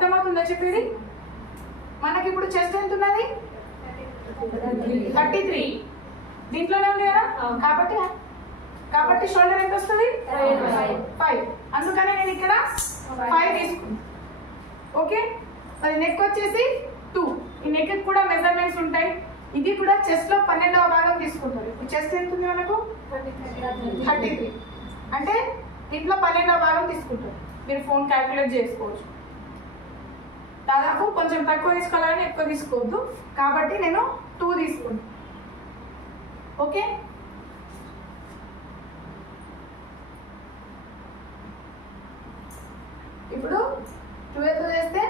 అర్థమవుతుందా చెప్పేది? మనకి ఇప్పుడు చెస్ట్ ఎంత ఉన్నది? 33. దీంట్లోనే ఉంది కదా, కాబట్టి షోల్డర్ ఎంత వస్తుంది? 5. అందుకనే నేను ఇక్కడ 5 తీసుకున్నాను. ఓకే, మరి నెక్ వచ్చేసి 2. ఈ నెక్ కూడా మెజర్మెంట్స్ ఉంటాయి. ఇది కూడా చెస్ట్ లో 12వ భాగం తీసుకుంటారు. ఇప్పుడు చెస్ట్ ఎంత ఉంది మనకు? 33. అంటే దీంట్లో 12వ భాగం తీసుకుంటారు. మీరు ఫోన్ క్యాల్కులేట్ చేసుకోవచ్చు. దాదాపు కొంచెం తక్కువ తీసుకోవాలని ఎక్కువ తీసుకోవద్దు. కాబట్టి నేను 2 తీసుకున్నాను. ఓకే, ఇప్పుడు 12 చేస్తే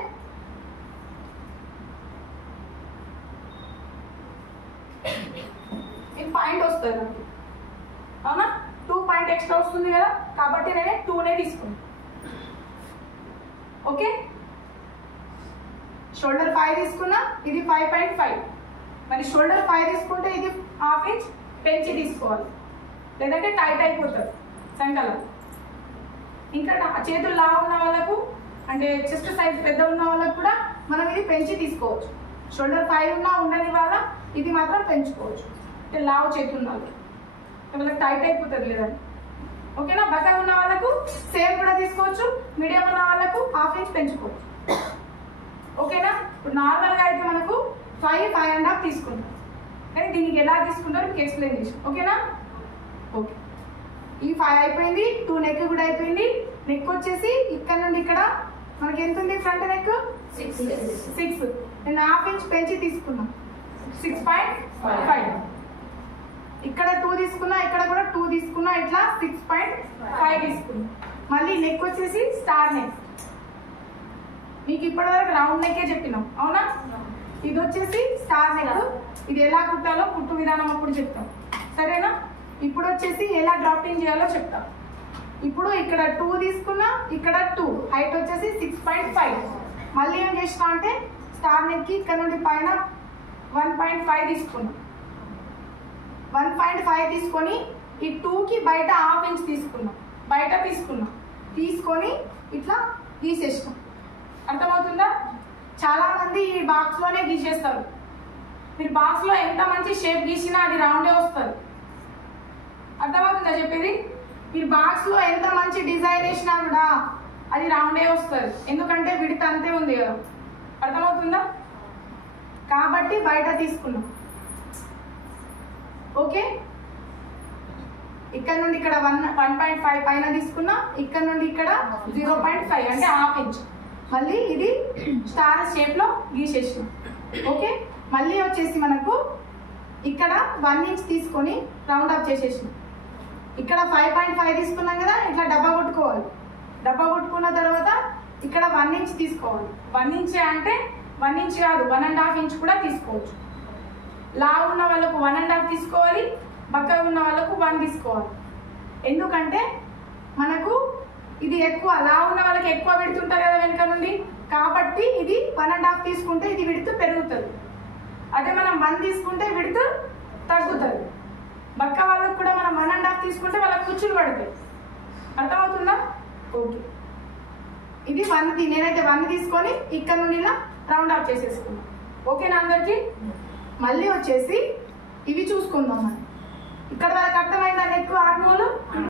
ఇది పాయింట్ వస్తుంది నాకు, అవునా? 2 పాయింట్ ఎక్స్ట్రా వస్తుంది కదా, కాబట్టి నేను 2నే తీసుకున్నాను. ఓకే, షోల్డర్ 5 తీసుకున్నా, ఇది 5.5. మరి షోల్డర్ 5 తీసుకుంటే ఇది ½ ఇంచ్ పెంచి తీసుకోవాలి, లేదంటే టైట్ అయిపోతుంది సంకలం. ఇంకా చేతులు లావు ఉన్న వాళ్ళకు, అంటే చెస్ట్ సైజ్ పెద్ద ఉన్న వాళ్ళకు కూడా మనం ఇది పెంచి తీసుకోవచ్చు. షోల్డర్ 5 ఉన్నా ఉండని వాళ్ళ ఇది మాత్రం పెంచుకోవచ్చు. అంటే లావు చేతులు ఉన్న వాళ్ళకి టైట్ అయిపోతుంది లేదండి. ఓకేనా? బక్కగా ఉన్న వాళ్ళకు సేమ్ కూడా తీసుకోవచ్చు, మీడియం ఉన్న వాళ్ళకు ½ ఇంచ్ పెంచుకోవచ్చు. ఓకేనా? ఇప్పుడు నార్మల్గా అయితే మనకు 5.5.5 తీసుకుంటాం, కానీ దీనికి ఎలా తీసుకుంటారో మీకు ఎక్స్ప్లెయిన్ చేసి. ఓకేనా? ఓకే, ఈ 5 అయిపోయింది. 2 నెక్ కూడా అయిపోయింది. నెక్ వచ్చేసి ఇక్కడ నుండి ఇక్కడ మనకి ఎంత ఉంది? Front neck 6. నేను ½ ఇంచ్ పెంచి తీసుకున్నా, 6.5. ఇక్కడ 2 తీసుకున్నా, ఇక్కడ కూడా 2 తీసుకున్నా, ఇట్లా 6.5 తీసుకున్నా. మళ్ళీ నెక్ వచ్చేసి స్టార్ నెక్. మీకు ఇప్పటి వరకు రౌండ్ నెక్కే చెప్పినాం, అవునా? ఇది వచ్చేసి స్టార్ నెక్. ఇది ఎలా కుట్టాలో కుట్టు విధానం అప్పుడు చెప్తాం, సరేనా? ఇప్పుడు వచ్చేసి ఎలా డ్రాపింగ్ చేయాలో చెప్తాం. ఇప్పుడు ఇక్కడ 2 తీసుకున్నా, ఇక్కడ 2, హైట్ వచ్చేసి 6.5. మళ్ళీ ఏం చేసినా అంటే స్టార్ నెక్ కి ఇక్కడ నుండి పైన 1.5 తీసుకున్నా. 1.5 తీసుకొని ఈ 2కి బయట ½ ఇంచ్ తీసుకున్నా, బయట తీసుకొని ఇట్లా గీసేసినాం. అర్థమవుతుందా? చాలా మంది ఈ బాక్స్ లోనే గీసేస్తారు. మీరు బాక్స్ లో ఎంత మంచి షేప్ గీసినా అది రౌండే వస్తుంది. అర్థమవుతుందా చెప్పేది? మీరు బాక్స్ లో ఎంత మంచి డిజైన్ వేసినా కూడా అది రౌండే వస్తుంది, ఎందుకంటే విడత అంతే ఉంది కదా. అర్థమవుతుందా? కాబట్టి బయట తీసుకున్నాం. ఓకే, ఇక్కడ నుండి ఇక్కడ 1.5 పైన తీసుకున్నా, ఇక్కడ నుండి ఇక్కడ 0.5 అంటే ½ ఇంచ్. మళ్ళీ ఇది స్టార్ షేప్ లో గీసేసినాం. ఓకే, మళ్ళీ వచ్చేసి మనకు ఇక్కడ 1 ఇంచ్ తీసుకొని రౌండ్ అప్ చేసేసినాం. ఇక్కడ 5.5 తీసుకున్నాం కదా, ఇట్లా డబ్బా కొట్టుకోవాలి. డబ్బా కొట్టుకున్న తర్వాత ఇక్కడ 1 ఇంచ్ తీసుకోవాలి. 1 ఇంచ్ అంటే 1 ఇంచ్ కాదు, 1.5 ఇంచ్ కూడా తీసుకోవచ్చు. లావు ఉన్న వాళ్ళకు 1.5 తీసుకోవాలి, బక్కగా ఉన్న వాళ్ళకు 1 తీసుకోవాలి. ఎందుకంటే మనకు ఇది ఎక్కువ, లావు ఉన్న వాళ్ళకి ఎక్కువ విడుతుంటారు కదా వెనుక నుండి, కాబట్టి ఇది 1.5 తీసుకుంటే ఇది విడుతు పెరుగుతుంది. అదే మనం 1 తీసుకుంటే విడుతు తగ్గుతుంది. బక్క వాళ్ళకు కూడా మనం 1.5 తీసుకుంటే వాళ్ళకి కుచ్చులు పడతాయి. అర్థమవుతుందా? ఓకే, ఇది 1, నేనైతే 1 తీసుకొని ఇక్కడ నుండి ఇలా రౌండ్ ఆఫ్ చేసేసుకున్నాం. ఓకేనా అందరికి? మళ్ళీ వచ్చేసి ఇవి చూసుకుందాం మనం. ఇక్కడ వాళ్ళకి అర్థమైందా నెక్ ఆర్మోలు?